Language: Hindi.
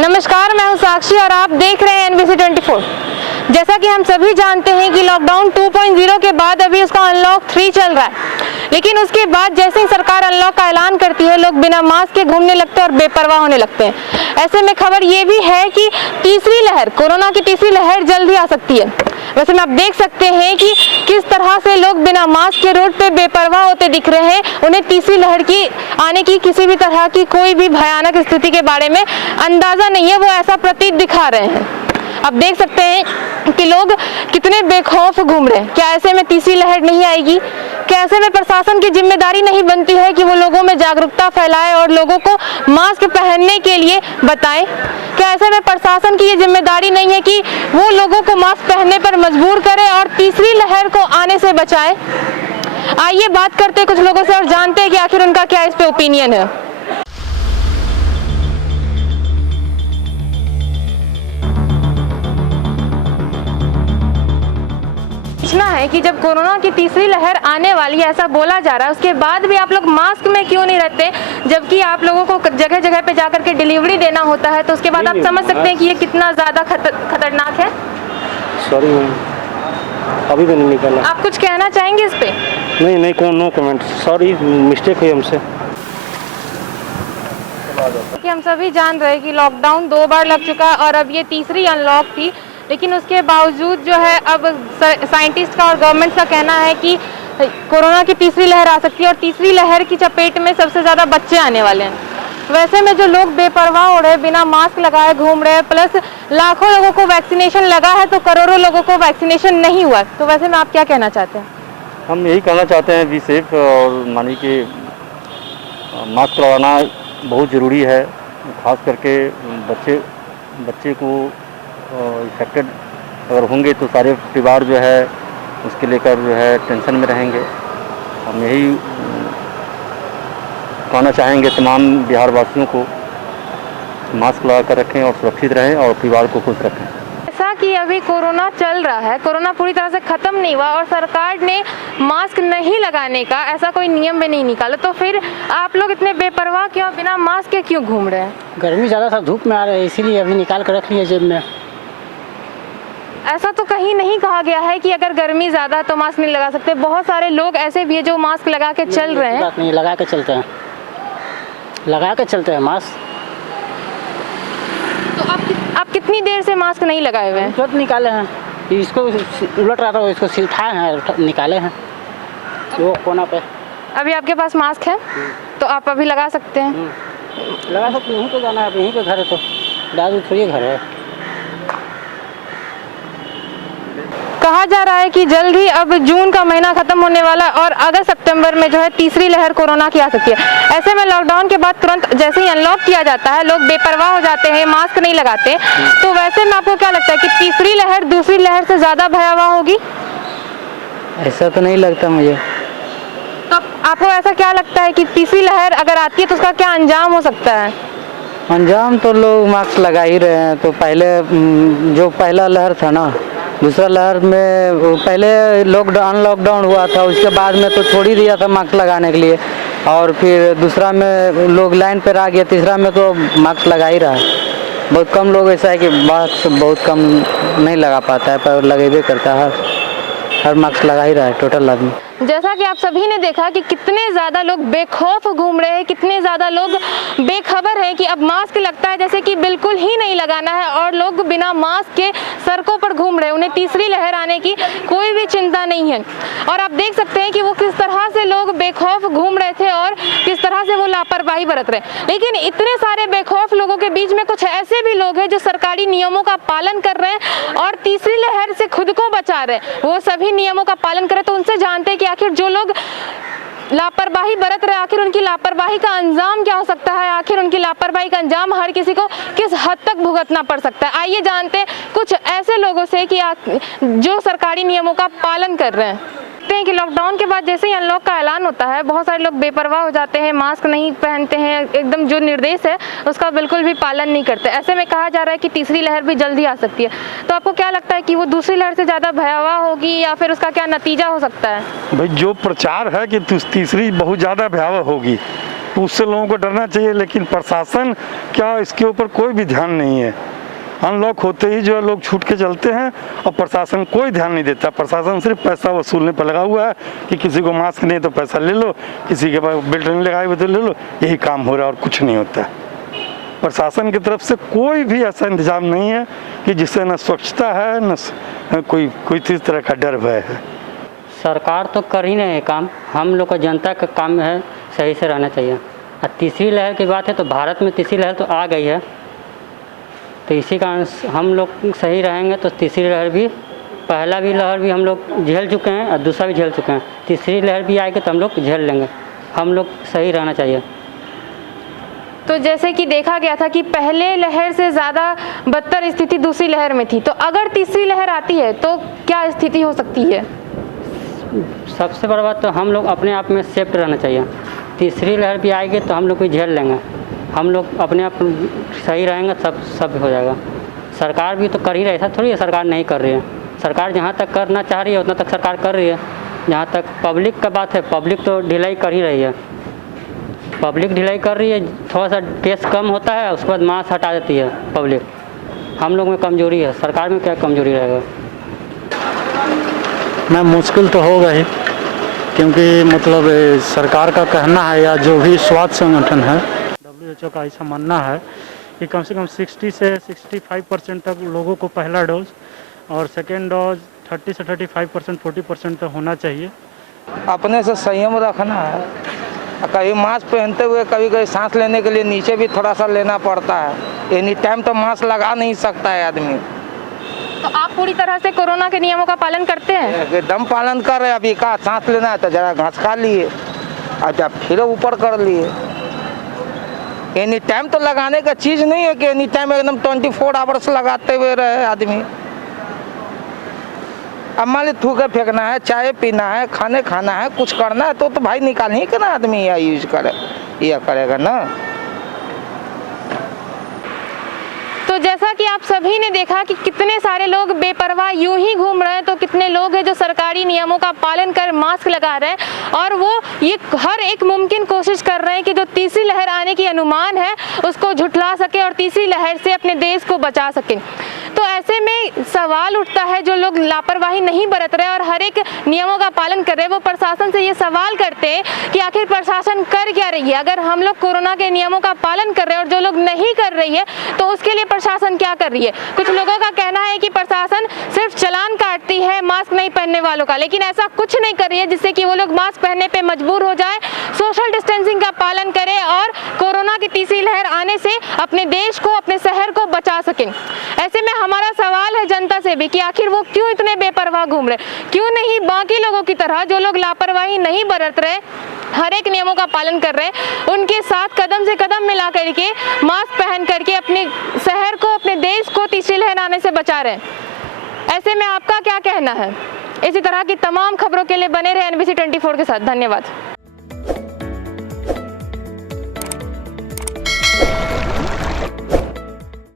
नमस्कार, मैं हूं साक्षी और आप देख रहे हैं NBC 24। जैसा कि हम सभी जानते हैं कि लॉकडाउन 2.0 के बाद अभी उसका अनलॉक 3 चल रहा है, लेकिन उसके बाद जैसे ही सरकार अनलॉक का ऐलान करती है, लोग बिना मास्क के घूमने लगते हैं और बेपरवाह होने लगते हैं। ऐसे में खबर ये भी है कि तीसरी लहर, कोरोना की तीसरी लहर जल्द ही आ सकती है। वैसे में आप देख सकते हैं कि किस तरह से लोग बिना मास्क के रोड पे बेपरवाह होते दिख रहे हैं। उन्हें तीसरी लहर की आने की किसी भी तरह की कोई भी भयानक स्थिति के बारे में अंदाजा नहीं है, वो ऐसा प्रतीत दिखा रहे हैं। आप देख सकते हैं कि लोग कितने बेखौफ घूम रहे हैं। क्या ऐसे में तीसरी लहर नहीं आएगी? क्या ऐसे में प्रशासन की जिम्मेदारी नहीं बनती है कि वो लोगों में जागरूकता फैलाए और लोगों को मास्क पहनने के लिए बताएं? क्या ऐसे में प्रशासन की ये जिम्मेदारी नहीं है कि वो लोगों को मास्क पहनने पर मजबूर करे और तीसरी लहर को आने से बचाए? आइए बात करते हैं कुछ लोगों से और जानते हैं कि आखिर उनका क्या इस पे ओपिनियन है। पूछना है कि जब कोरोना की तीसरी लहर आने वाली है, ऐसा बोला जा रहा है, उसके बाद भी आप लोग मास्क में क्यों नहीं रहते, जबकि आप लोगों को जगह जगह पे जाकर के डिलीवरी देना होता है? तो उसके बाद आप समझ सकते हैं कि ये कितना ज्यादा खतरनाक है। सॉरी मैम, अभी भी नहीं निकला। आप कुछ कहना चाहेंगे इस पे? नहीं, नो कमेंट, सॉरी, मिस्टेक हुई हमसे। कि हम सभी जान रहे हैं कि लॉकडाउन 2 बार लग चुका और अब ये तीसरी अनलॉक थी, लेकिन उसके बावजूद जो है अब साइंटिस्ट का और गवर्नमेंट का कहना है कि कोरोना की तीसरी लहर आ सकती है और तीसरी लहर की चपेट में सबसे ज़्यादा बच्चे आने वाले हैं। वैसे में जो लोग बेपरवाह हो रहे हैं, बिना मास्क लगाए घूम रहे हैं, प्लस लाखों लोगों को वैक्सीनेशन लगा है तो करोड़ों लोगों को वैक्सीनेशन नहीं हुआ, तो वैसे में आप क्या कहना चाहते हैं? हम यही कहना चाहते हैं, बी सेफ, और मानिए कि मास्क लगाना बहुत ज़रूरी है। खास करके बच्चे को इफेक्टेड अगर होंगे तो सारे परिवार जो है उसके लेकर जो है टेंशन में रहेंगे। हम यही कहना चाहेंगे तमाम बिहार वासियों को, मास्क लगा कर रखें और सुरक्षित रहें और परिवार को खुश रखें। जैसा कि अभी कोरोना चल रहा है, कोरोना पूरी तरह से खत्म नहीं हुआ और सरकार ने मास्क नहीं लगाने का ऐसा कोई नियम भी नहीं निकाला, तो फिर आप लोग इतने बेपरवाह क्यों, बिना मास्क के क्यों घूम रहे हैं? गर्मी ज़्यादा था, धूप में आ रहे हैं, इसीलिए अभी निकाल कर रख लिया जेब में। ऐसा तो कहीं नहीं कहा गया है कि अगर गर्मी ज़्यादा है तो मास्क नहीं लगा सकते। बहुत सारे लोग ऐसे भी है जो मास्क लगा के चल रहे हैं। बात नहीं, लगा के चलते हैं, मास्क। तो आप कितनी देर से मास्क नहीं लगाए हुए हैं? तुरंत निकाले हैं, इसको उलट रहा था, इसको उठाए हैं, निकाले हैं वो कोना पे। अभी आपके पास मास्क है तो आप अभी लगा सकते हैं। लगा सकते, यहीं पे जाना है, यहीं पे घर है, तो दादू थोड़ी घर है। कहा जा रहा है कि जल्द ही अब जून का महीना खत्म होने वाला है और अगस्त सितंबर में जो है तीसरी लहर कोरोना की आ सकती है। ऐसे में लॉकडाउन के बाद तुरंत जैसे ही अनलॉक किया जाता है, लोग बेपरवाह हो जाते हैं, मास्क नहीं लगाते, तो वैसे में आपको क्या लगता है कि तीसरी लहर दूसरी लहर से ज़्यादा भयावह होगी? ऐसा तो नहीं लगता मुझे। तो आपको ऐसा क्या लगता है कि तीसरी लहर अगर आती है तो उसका क्या अंजाम हो सकता है? अंजाम तो लोग मास्क लगा ही रहे हैं। तो पहले जो पहला लहर था ना, दूसरा लहर में पहले अनलॉकडाउन हुआ था, उसके बाद में तो छोड़ ही दिया था मास्क लगाने के लिए, और फिर दूसरा में लोग लाइन पर आ गया, तीसरा में तो मास्क लगा ही रहा है। बहुत कम लोग ऐसा है कि मास्क बहुत कम नहीं लगा पाता है, पर लगेबे करता है, हर मास्क लगा ही रहा है टोटल आदमी। जैसा कि आप सभी ने देखा कि कितने ज़्यादा लोग बेखौफ घूम रहे हैं, कितने ज़्यादा लोग बेखबर हैं कि अब मास्क लगता है जैसे कि बिल्कुल ही नहीं लगाना है, और लोग बिना मास्क के सड़कों पर घूम रहे हैं। उन्हें तीसरी लहर आने की कोई भी चिंता नहीं है। और आप देख सकते हैं कि वो किस तरह से लोग बेखौफ घूम रहे थे और किस तरह से वो लापरवाही बरत रहे हैं। लेकिन इतने सारे बेखौफ लोगों के बीच में कुछ ऐसे भी लोग हैं जो सरकारी नियमों का पालन कर रहे हैं और तीसरी लहर से खुद को बचा रहे हैं। वो सभी नियमों का पालन करें, तो उनसे जानते हैं कि आखिर जो लोग लापरवाही बरत रहे, आखिर उनकी लापरवाही का अंजाम क्या हो सकता है, आखिर उनकी लापरवाही का अंजाम हर किसी को किस हद तक भुगतना पड़ सकता है। आइए जानते हैं कुछ ऐसे लोगों से कि जो सरकारी नियमों का पालन कर रहे हैं। देखते हैं कि लॉकडाउन के बाद जैसे ही अनलॉक का ऐलान होता है, बहुत सारे लोग बेपरवाह हो जाते हैं, मास्क नहीं पहनते हैं, एकदम जो निर्देश है उसका बिल्कुल भी पालन नहीं करते। ऐसे में कहा जा रहा है कि तीसरी लहर भी जल्दी आ सकती है। तो आपको क्या लगता है कि वो दूसरी लहर से ज़्यादा भयावह होगी या फिर उसका क्या नतीजा हो सकता है? भाई जो प्रचार है कि तीसरी बहुत ज़्यादा भयावह होगी, तो उससे लोगों को डरना चाहिए। लेकिन प्रशासन क्या, इसके ऊपर कोई भी ध्यान नहीं है। अनलॉक होते ही जो है लोग छूट के चलते हैं और प्रशासन कोई ध्यान नहीं देता। प्रशासन सिर्फ पैसा वसूलने पर लगा हुआ है कि किसी को मास्क नहीं तो पैसा ले लो, किसी के पास बेल्ट नहीं लगाए हुए तो ले लो, यही काम हो रहा है और कुछ नहीं होता है। प्रशासन की तरफ से कोई भी ऐसा इंतजाम नहीं है कि जिससे न स्वच्छता है न कोई चीज़ तरह का डर भय है। सरकार तो कर ही नहीं है काम, हम लोग का जनता का काम है सही से रहना चाहिए। और तीसरी लहर की बात है तो भारत में तीसरी लहर तो आ गई है, तो इसी कारण हम लोग सही रहेंगे तो तीसरी लहर भी, पहला भी लहर भी हम लोग झेल चुके हैं और दूसरा भी झेल चुके हैं, तीसरी लहर भी आएगी तो हम लोग झेल लेंगे। हम लोग सही रहना चाहिए। तो जैसे कि देखा गया था कि पहले लहर से ज़्यादा बदतर स्थिति दूसरी लहर में थी, तो अगर तीसरी लहर आती है तो क्या स्थिति हो सकती है? सबसे बड़ा बात तो हम लोग अपने आप में सेफ्ट रहना चाहिए। तीसरी लहर भी आएगी तो हम लोग भी झेल लेंगे, हम लोग अपने आप सही रहेंगे, सब हो जाएगा। सरकार भी तो कर ही रही है, थोड़ी सरकार नहीं कर रही है। सरकार जहाँ तक करना चाह रही है उतना तक सरकार कर रही है। जहाँ तक पब्लिक का बात है, पब्लिक तो ढिलाई कर ही रही है, पब्लिक ढिलाई कर रही है। थोड़ा सा केस कम होता है उसके बाद मास्क हटा देती है पब्लिक। हम लोग में कमजोरी है, सरकार में क्या कमजोरी रहेगा? मैं मुश्किल तो होगा ही, क्योंकि मतलब सरकार का कहना है या जो भी स्वास्थ्य संगठन है, WHO का ऐसा मानना है कि कम से कम 60 से 65% तक लोगों को पहला डोज और सेकेंड डोज 30 से 35%, 40% तक होना चाहिए। अपने से संयम रखना है। कभी मास्क पहनते हुए कभी सांस लेने के लिए नीचे भी थोड़ा सा लेना पड़ता है। एनी टाइम तो मास्क लगा नहीं सकता है आदमी। तो आप पूरी तरह से कोरोना के नियमों का पालन करते हैं? एकदम पालन कर रहे हैं। अभी का सांस लेना है तो जरा घास खा लिए, अच्छा फिर ऊपर कर लिए। एनी टाइम तो लगाने का चीज़ नहीं है कि एनी टाइम एकदम 24 आवर्स लगाते हुए रहे आदमी। अब मान ली थूके फेंकना है, चाय पीना है, खाने खाना है, कुछ करना है तो भाई निकाल ही के ना आदमी या यूज करे, यह करेगा ना। तो जैसा कि आप सभी ने देखा कि कितने सारे लोग बेपरवाह यूं ही घूम रहे हैं, तो कितने लोग हैं जो सरकारी नियमों का पालन कर मास्क लगा रहे हैं और वो ये हर एक मुमकिन कोशिश कर रहे हैं कि जो तीसरी लहर आने की अनुमान है उसको झुठला सके और तीसरी लहर से अपने देश को बचा सके। तो ऐसे में सवाल उठता है, जो लोग लापरवाही नहीं बरत रहे और हर एक नियमों का पालन कर रहे हैं, वो प्रशासन से ये सवाल करते हैं कि आखिर प्रशासन कर क्या रही है? अगर हम लोग कोरोना के नियमों का पालन कर रहे हैं और जो लोग नहीं कर रही है तो उसके लिए प्रशासन क्या कर रही है? कुछ लोगों का कहना है कि प्रशासन सिर्फ चालान काटती है मास्क नहीं पहनने वालों का, लेकिन ऐसा कुछ नहीं कर रही है जिससे कि वो लोग मास्क पहनने पे मजबूर हो जाए, सोशल डिस्टेंसिंग का पालन करें और कोरोना की तीसरी लहर आने से अपने देश को, अपने शहर को बचा सकें। ऐसे में हमारा सवाल है जनता से भी कि आखिर वो क्यों इतने बेपरवाह घूम रहे, क्यों नहीं बाकी लोगों की तरह जो लोग लापरवाही नहीं बरत रहे, हर एक नियमों का पालन कर रहे हैं, उनके साथ कदम से कदम मिला करके मास्क पहन करके अपने शहर को, अपने देश को तीसरी लहर आने से बचा रहे हैं। ऐसे में आपका क्या कहना है? इसी तरह की तमाम खबरों के लिए बने रहे NBC 24 के साथ। धन्यवाद।